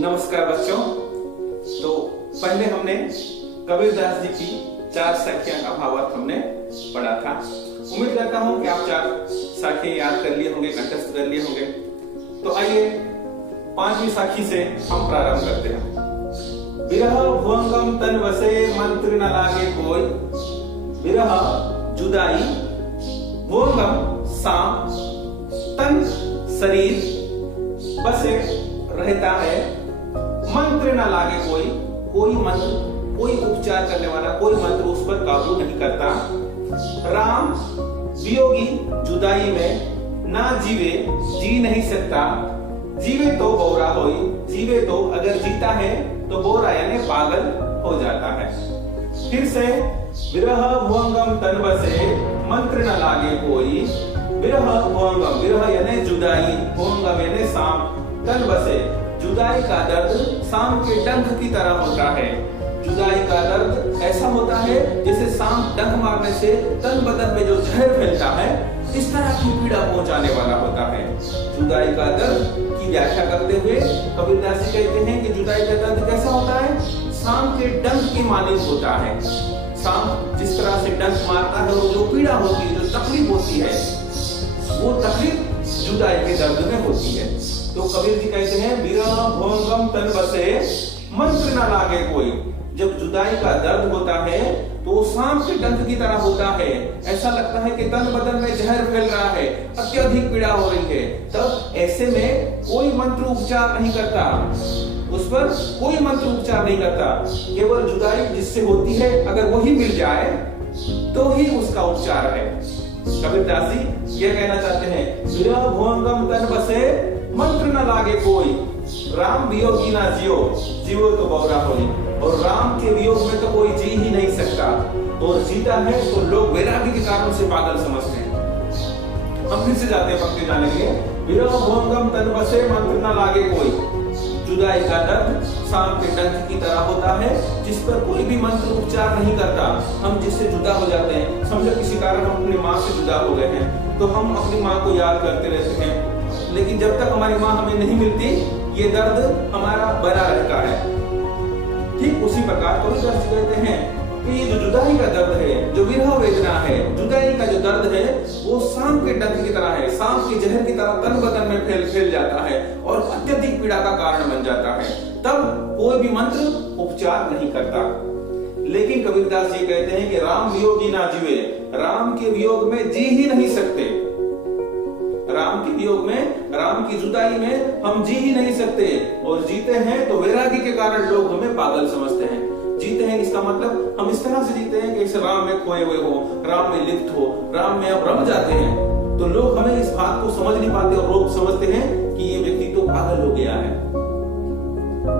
नमस्कार बच्चों। तो पहले हमने कबीरदास जी की 4 सखियां का भावार्थ हमने पढ़ा था। उम्मीद करता हूं कि आप 4 साखियां याद कर लिए होंगे, कंठस्थ कर लिए होंगे। तो आइए 5वीं साखी से हम प्रारंभ करते हैं। विरह भुवंगम तन बसे मंत्र न लागे कोई। विरह जुदाई, भुवंगम साम, तन शरीर बसे रहता है, मंत्र न लागे कोई मंत्र, कोई उपचार करने वाला, कोई मंत्र उस पर काबू नहीं करता। राम वियोगी जुदाई में ना जीवे, जी नहीं सकता। जीवे तो बोरा होई, जीवे तो अगर जीता है तो बोरा यानी पागल हो जाता है। फिर से विरह भुवंगम तन बसे मंत्र न लागे कोई। विरह भुवंगम, विरह यानी जुदाई, भुवंगम यानी साम, तन बसे जुदाई का दर्द सांप के डंक की तरह होता है। जुदाई का दर्द ऐसा होता है जैसे सांप डंक मारने से तन बदन में जो जहर फैलता है, इस तरह की पीड़ा पहुंचाने वाला होता है। जुदाई का दर्द की व्याख्या करते हुए कबीरदास जी कहते हैं कि जुदाई का दर्द कैसा होता है? सांप के डंक की मानिंद होता है। सांप जिस तरह से डंक मारता है, वो जो पीड़ा होती है, जो तकलीफ होती है, वो तकलीफ जुदाई के दर्द में होती है। तो कबीर जी कहते हैं विरह भुवंगम तन बसे मंत्र न लागे कोई। जब जुदाई का दर्द होता है तो सांप के डंक की तरह होता है। ऐसा लगता है कि तन बदन में जहर फैल रहा है, अत्यधिक पीड़ा हो रही है। तब ऐसे में कोई मंत्र उपचार नहीं करता, उस पर कोई मंत्र उपचार नहीं करता। केवल जुदाई जिससे होती है अगर वही मिल जाए तो ही उसका उपचार है। कबीरदास जी ये कहना चाहते हैं विरह भुवंगम तन बसे मंत्र न लागे कोई। राम वियोगी ना जियो, जीवो तो बौरा होई। और राम के वियोग में तो कोई जी ही नहीं सकता, और जीता है तो लोग वैराग्य के कारण से पागल समझते हैं। हम फिर से जाते हैं पंक्ति जाने के लिए। विरह भुवंगम तन बसे मंत्र न लागे कोई। जुदाई का दर्द सांप के डंक की तरह होता है, जिस पर कोई भी मंत्र उपचार नहीं करता। हम जिससे जुदा हो जाते हैं, समझो किसी कारण हम अपनी माँ से जुदा हो गए हैं, तो हम अपनी माँ को याद करते रहते हैं, लेकिन जब तक हमारी माँ हमें नहीं मिलती, ये दर्द हमारा बना रहता है। ठीक उसी प्रकार कबीरदास जी कहते हैं कि ये जो जुदाई का दर्द है, जो विरह वेदना है, जुदाई का जो दर्द है, वो सांप के डंक की तरह है, सांप के जहर की तरह तन बदन में फैल जाता है और अत्यधिक पीड़ा का कारण बन जाता है। तब कोई भी मंत्र उपचार नहीं करता। लेकिन कबीरदास जी कहते हैं कि राम वियोगी ना जीवे। राम के वियोग में जी ही नहीं सकते। राम के वियोग में, राम की जुदाई में हम जी ही नहीं सकते, और जीते हैं तो वैराग्य के कारण लोग हमें पागल समझते हैं। जीते हैं इसका मतलब हम इस तरह से जीते हैं कि राम में खोए हुए हो, राम में लिप्त हो, राम में अब रम जाते हैं, तो लोग हमें इस बात को समझ नहीं पाते और लोग समझते हैं कि ये व्यक्ति तो पागल हो गया है।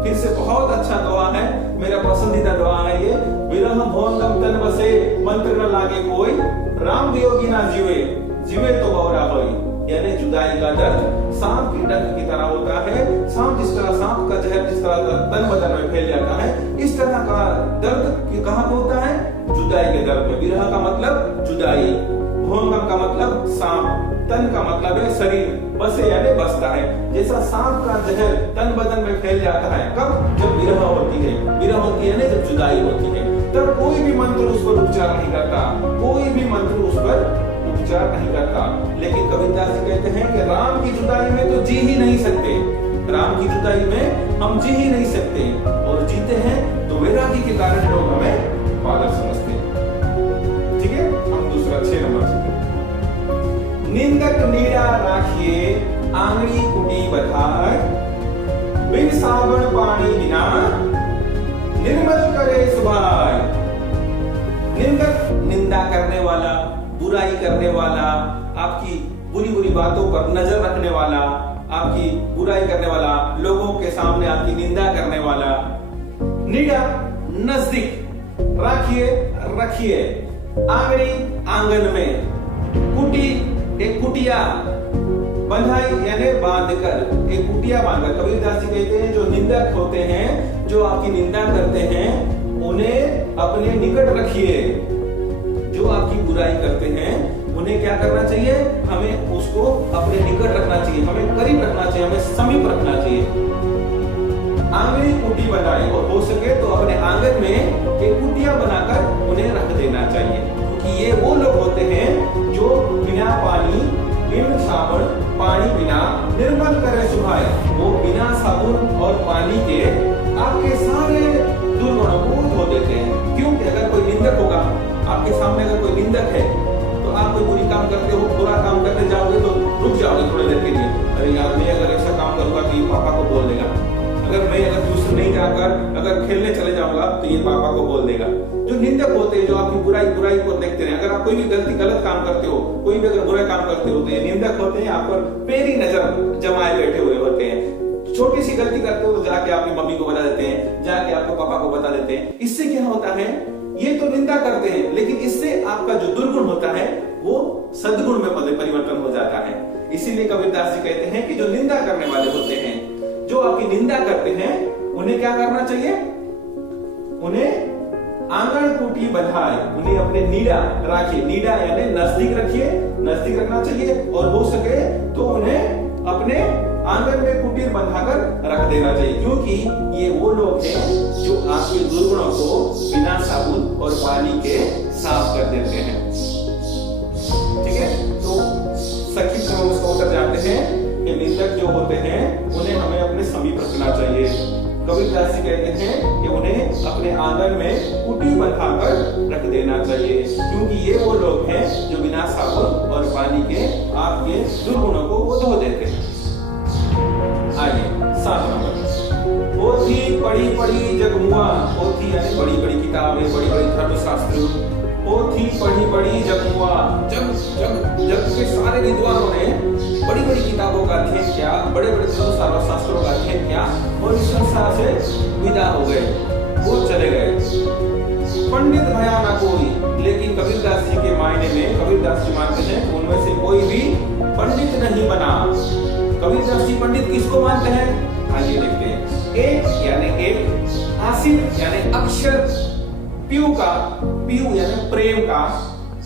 फिर से बहुत अच्छा दुआ है, मेरा पसंदीदा दुआ है ये। विरह भुवंगम तन बसे मंत्र न लागे कोई। राम वियोगी ना जीवे, जीवे तो बौरा होई। यानी जुदाई का दर्द सांप की डंक की तरह होता है। सांप जिस तरह, सांप का जहर जिस तरह तन बदन में फैल जाता है, इस तरह का दर्द कहाँ पे होता है? जुदाई के दर्द में। विरह का मतलब जुदाई, भुवंगम का मतलब सांप, तन का मतलब है शरीर, बसे यानी बसता है। जैसा सांप का जहर तन बदन में फैल जाता है, कब? जब विरह होती है। विरह होती है ना, जब जुदाई होती है, तब कोई भी मंत्र उस पर उपचार नहीं करता, कोई भी मंत्र उस पर उपचार नहीं करता। लेकिन कबीरदास जी कहते हैं कि राम की जुदाई में तो जी ही नहीं सकते। राम की जुदाई में हम जी ही नहीं सकते, और जीते हैं तो वैराग्य के कारण लोग हमें पागल समझते हैं। ठीक है, हम दूसरा 6 नंबर से निंदक नीड़ा राखिए आंगड़ी कुटी बधार। बिन साबुन पानी बिना निर्मल करे सुभार। निंदक, निंदा करने वाला, बुराई करने वाला, आपकी बुरी बुरी बातों पर नजर रखने वाला, आपकी बुराई करने वाला, लोगों के सामने आपकी निंदा करने वाला। निडा नजदीक, राखिए रखिए, आंगड़ी आंगन में, कुटी एक कुटिया, बंधाई यानी बांधकर, एक कुटिया बांधकर। कबीरदास जी कहते हैं जो निंदक होते हैं, जो आपकी निंदा करते हैं, उन्हें अपने निकट रखिए। जो जो आपकी बुराई करते हैं उन्हें क्या करना चाहिए, हमें उसको अपने निकट रखना चाहिए, हमें करीब रखना चाहिए, हमें समीप रखना चाहिए। आंगनी कुटी बनाए और हो सके तो अपने आंगन में एक कुटिया बनाकर उन्हें रख देना चाहिए, क्योंकि ये वो लोग होते हैं जो बिना पानी, बिन साबुन, पानी बिना निर्मल करे सुभाए। वो बिना साबुन और पानी के आपके सारे दुर्गुणों को धो देते हैं। क्योंकि अगर कोई निंदक होगा, आपके सामने अगर कोई निंदक है तो आप कोई बुरी काम करते हो, बुरा काम करते जाओगे तो रुक जाओगे थोड़ी देर के लिए, अरे यार मैं अगर ऐसा काम करूंगा तो ये पापा को बोल देगा, अगर मैं अगर ट्यूशन नहीं जाकर अगर खेलने चले जाऊंगा तो ये पापा को बोल देगा। जो निंदक होते हैं, जो आपकी बुराई को देखते हैं, अगर आप कोई भी गलत काम करते हो, कोई भी अगर बुरा काम करते हो तो ये निंदक होते हैं, आप पर पेरी नजर जमाए बैठे हुए होते हैं। छोटी सी गलती करते हो तो जाके आपकी मम्मी को बता देते हैं, जाके आपको पापा को बता देते हैं। इससे क्या होता है, ये तो निंदा करते हैं, लेकिन इससे आपका जो दुर्गुण होता है वो सद्गुण में परिवर्तन हो जाता है। इसीलिए कबीरदास जी कहते हैं कि जो निंदा करने वाले होते हैं, जो आपकी निंदा करते हैं, उन्हें क्या करना चाहिए, उन्हें आंगन कुटी बधाए, उन्हें अपने नीड़ा रखिए, नीड़ा यानी नजदीक रखिए, नजदीक रखना चाहिए, और हो सके तो उन्हें अपने आंगन में कुटीर बंधाकर रख देना चाहिए, क्योंकि ये वो लोग हैं जो आपके दुर्गुणों को बिना साबुन और पानी के साफ कर देते हैं। ठीक है, तो संक्षिप्त में उसका उत्तर जानते हैं कि निंदक जो होते हैं उन्हें हमें अपने समीप रखना चाहिए। कबीरदास जी कहते हैं कि उन्हें अपने आंगन में कुटी बंधाकर रख देना चाहिए, क्योंकि ये वो लोग हैं जो बिना साबुन और पानी के आपके दुर्गुणों को वो धो देते हैं। आइए 7 नंबर, पोथी पढ़ी पढ़ी जगमुआ, पोथी यानी बड़ी बड़ी किताबें, बड़ी बड़ी धर्मशास्त्र, पोथी पढ़ी पढ़ी जगमुआ, जग के सारे विद्वानों ने बड़ी बड़ी किताबों का अध्ययन किया, बड़े बड़े शास्त्रों का अध्ययन किया और इस संसार से विदा हो गए, वो चले गए। पंडित भया ना कोई, लेकिन कबीरदास जी के मायने में कबीरदास जी मानते हैं उनमें से कोई भी पंडित नहीं बना। कबीरदास जी पंडित किसको मानते हैं, आइए देखते हैं। एक यानी एक, आसिफ यानी अक्षर, पीयू यानी प्रेम का,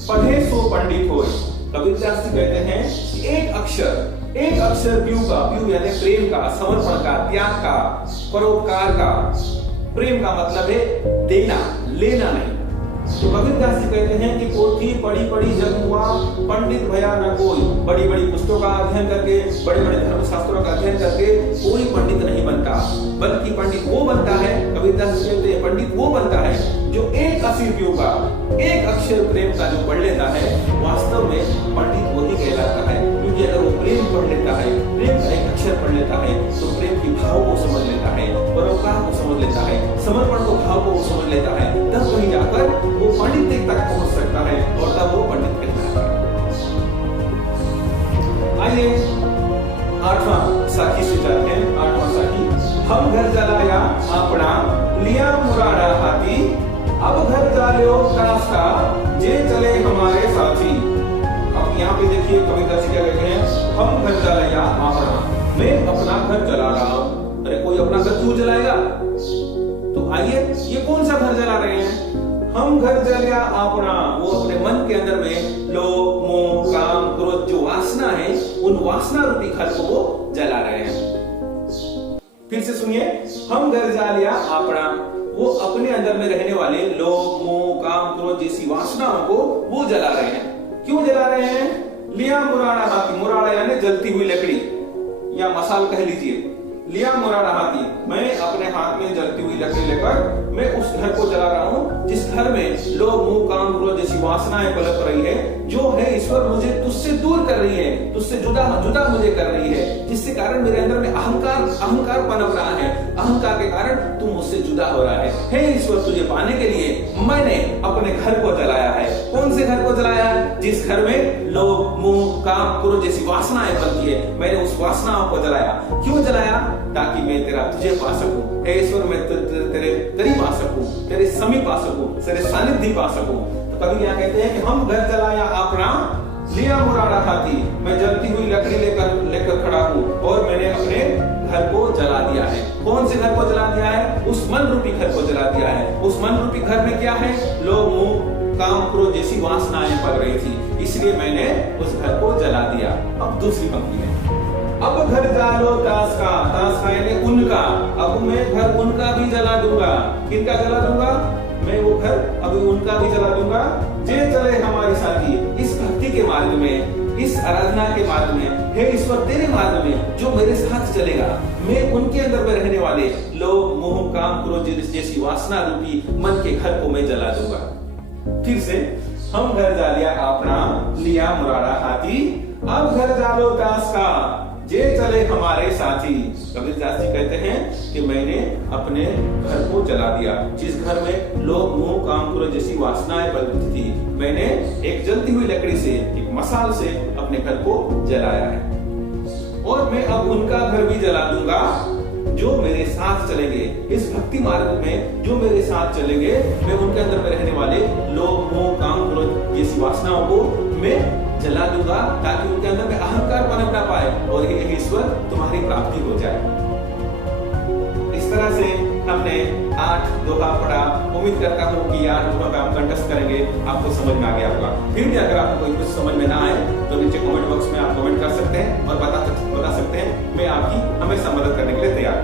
पढ़े सो पंडित होए। कबीरदास जी कहते हैं एक अक्षर पीयू यानी प्रेम का, समर्पण का, त्याग का, परोपकार का। प्रेम का मतलब है देना, लेना नहीं। तो कबीरदास जी कहते हैं कि पोथी पढ़ी पढ़ी जगमुआ, पंडित भया न कोई। बड़ी बड़ी पुस्तकों का अध्ययन करके, बड़े बड़े धर्मशास्त्रों का अध्ययन करके कोई पंडित नहीं बनता, बल्कि पंडित वो बनता है, कबीरदास जी कहते हैं पंडित वो बनता है जो एक असीपियों का, एक अक्षर प्रेम का जो पढ़ लेता है, वास्तव में पंडित वही कहलाता है। क्योंकि अगर वो प्रेम पढ़ लेता है, प्रेम का एक अक्षर पढ़ लेता है, तो प्रेम की भाव को समझ लेता है, परोपकार को समझ लेता है, समर्पण को भाव को समझ लेता है, तब वहीं जाकर वो पंडित तक पहुंच सकता है और तब वो पंडित कहलाता है। आइए 8वां साखी से जाते हैं। 8वां साखी, हम घर जलाया अपना, लिया मुरादा हाथी, अब घर जालियो कास्ता, जे चले हमारे साथी। अब यहाँ पे देखिए कबीरदास जी क्या कहते हैं, हम घर जलाया अपना, मैं अपना घर जला रहा हूं। अरे कोई अपना घर क्यों जलाएगा? तो आइए, ये कौन सा घर जला रहे हैं? हम घर जलाया अपना, वो अपने मन के अंदर में लोभ, मोह, काम, क्रोध जो वासना है, उन वासना रूपी घर को वो जला रहे हैं। फिर से सुनिए, हम घर जलाया अपना, वो अपने अंदर में रहने वाले लोभ, मोह, काम, क्रोध जैसी वासनाओं को वो जला रहे हैं। क्यों जला रहे हैं? लिया मुरादा हाथी, मुरादा यानी जलती हुई लकड़ी या मसाल कह लीजिए। लिया मुरादा हाथी, मैं अपने हाथ में जलती हुई लकड़ी लेकर मैं उस घर को जला रहा हूँ जिस घर में लोभ, मोह, काम, क्रोध जैसी वासनाएं पलक रही है, जो है ईश्वर मुझे तुझसे दूर कर रही है, तुझसे जुदा मुझे कर रही है, जिसके कारण मेरे अंदर में अहंकार पनप रहा है। अहंकार के कारण तू मुझसे जुदा हो रहा है। हे ईश्वर, तुझे पाने के लिए मैंने अपने घर को जलाया है। कौन से घर को जलाया है? जिस घर में लोभ, मोह, काम, क्रोध जैसी वासनाएं पलती है, मैंने उस वासनाओं को जलाया। क्यों जलाया? ताकि मैं तुझे पा सकूं। हे ईश्वर, मैं तेरे करीब आ सकूं, तेरे समीप आ सकूं, तेरे सानिध्य पा सकूं। तो कभी यहाँ कहते हैं कि हम घर जलाया अपना, लिया मुरादा हाथी, मैं जलती हुई लकड़ी लेकर खड़ा हूँ और मैंने अपने घर को जला दिया है। कौन से घर को जला दिया है? उस मन रूपी घर को जला दिया है। उस मन रूपी घर में क्या है? लोभ, मोह, काम, क्रोध जैसी वासनाएं पल रही थी, इसलिए मैंने उस घर को जला दिया। अब दूसरी पंक्ति में, अब घर जालो तास का यानी उनका, अब मैं घर उनका भी जला दूंगा। किनका जला दूंगा? मैं वो घर अभी उनका भी जला दूंगा। जे चले हमारे साथी इस भक्ति के मार्ग में, इस आराधना के मार्ग में, हे ईश्वर तेरे मार्ग में जो मेरे साथ चलेगा, मैं उनके अंदर में रहने वाले लोभ, मोह, काम, क्रोध जैसी वासना रूपी मन के घर को मैं जला दूंगा। फिर से, हम घर जालिया अपना लिया मुरारा हाथी, अब घर जालो दास का जे चले हमारे साथी। कबीरदास जी कहते हैं कि मैंने अपने घर को जला दिया। जिस घर में लोभ, मोह, काम, क्रोध जैसी वासनाएं पलती थी, मैंने एक जलती हुई लकड़ी से, एक मसाल से अपने घर को जलाया है। और मैं अब उनका घर भी जला दूंगा जो मेरे साथ चलेंगे। इस भक्ति मार्ग में जो मेरे साथ चलेंगे, मैं उनके अंदर में रहने वाले लोभ, मोह, काम, क्रोध जैसी वासनाओं को मैं जला दूंगा, ताकि उनके अंदर में अहंकार पनप ना पाए और ये ईश्वर तुम्हारी प्राप्ति हो जाए। इस तरह से हमने 8 दोहा पढ़ा। उम्मीद करता हूँ कि 8 दोहा का हम कंठस्थ करेंगे, आपको समझ में आ गया होगा। फिर भी अगर आपको कोई कुछ समझ में ना आए तो नीचे कमेंट बॉक्स में आप कमेंट कर सकते हैं और बता सकते हैं। मैं आपकी हमेशा मदद करने के लिए तैयार